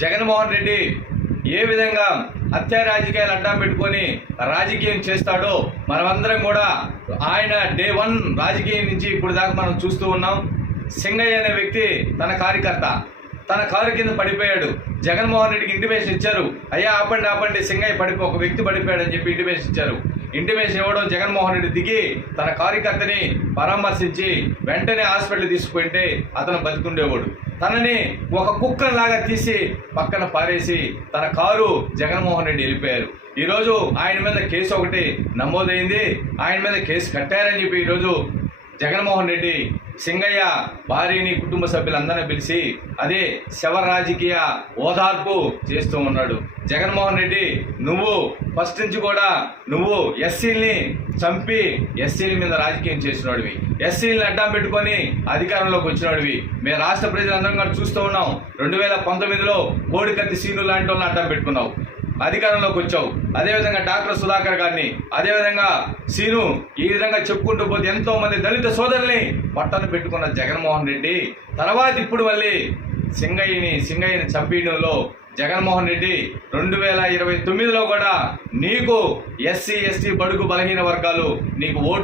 జగన్మోహన్ రెడ్డి ఏ విధంగా హత్యా రాజకీయాలు అడ్డం పెట్టుకొని రాజకీయం చేస్తాడో మనమందరం కూడా ఆయన డే వన్ రాజకీయం నుంచి ఇప్పుడు దాకా మనం చూస్తూ ఉన్నాం. సింగయ్య అనే వ్యక్తి తన కార్యకర్త. తన కారు కింద పడిపోయాడు. జగన్మోహన్ రెడ్డికి ఇంటిమేషన్ ఇచ్చారు. అయ్యా ఆపండి ఆపండి సింగయ్య పడిపో ఒక వ్యక్తి పడిపోయాడు అని చెప్పి ఇంటిమేషన్ ఇచ్చారు. ఇంటిమేషన్ ఇవ్వడం జగన్మోహన్ రెడ్డి దిగి తన కార్యకర్తని పరామర్శించి వెంటనే హాస్పిటల్ తీసుకుంటే అతను బతికుండేవాడు. తనని ఒక కుక్కలాగా తీసి పక్కన పారేసి తన కారు జగన్మోహన్ రెడ్డి వెళ్ళిపోయారు. ఈరోజు ఆయన మీద కేసు ఒకటి నమోదైంది. ఆయన మీద కేసు కట్టారని చెప్పి ఈరోజు జగన్మోహన్ రెడ్డి సింగయ్య భార్యని కుటుంబ సభ్యులందరినీ పిలిచి అదే శవ రాజకీయ ఓదార్పు చేస్తూ ఉన్నాడు. జగన్మోహన్ రెడ్డి నువ్వు ఫస్ట్ నుంచి కూడా నువ్వు ఎస్సీల్ని చంపి ఎస్సీల మీద రాజకీయం చేసినోడివి. ఎస్సీలని అడ్డం పెట్టుకొని అధికారంలోకి వచ్చినాడివి. మేము రాష్ట్ర ప్రజలందరం కూడా చూస్తూ ఉన్నాం. రెండు వేల పంతొమ్మిదిలో కోడికత్తి సీను లాంటి వాళ్ళని అడ్డం పెట్టుకున్నావు. అధికారంలోకి వచ్చావు. అదేవిధంగా డాక్టర్ సుధాకర్ గారిని అదేవిధంగా సీను ఈ విధంగా చెప్పుకుంటూ పోతే ఎంతో మంది దళిత సోదరుల్ని పట్టను పెట్టుకున్న జగన్మోహన్ రెడ్డి. తర్వాత ఇప్పుడు మళ్ళీ సింగయ్యని సింగయ్యని చంపేయడంలో జగన్మోహన్ రెడ్డి రెండు వేల ఇరవై తొమ్మిదిలో కూడా నీకు ఎస్సీ ఎస్టీ బడుగు బలహీన వర్గాలు నీకు ఓటు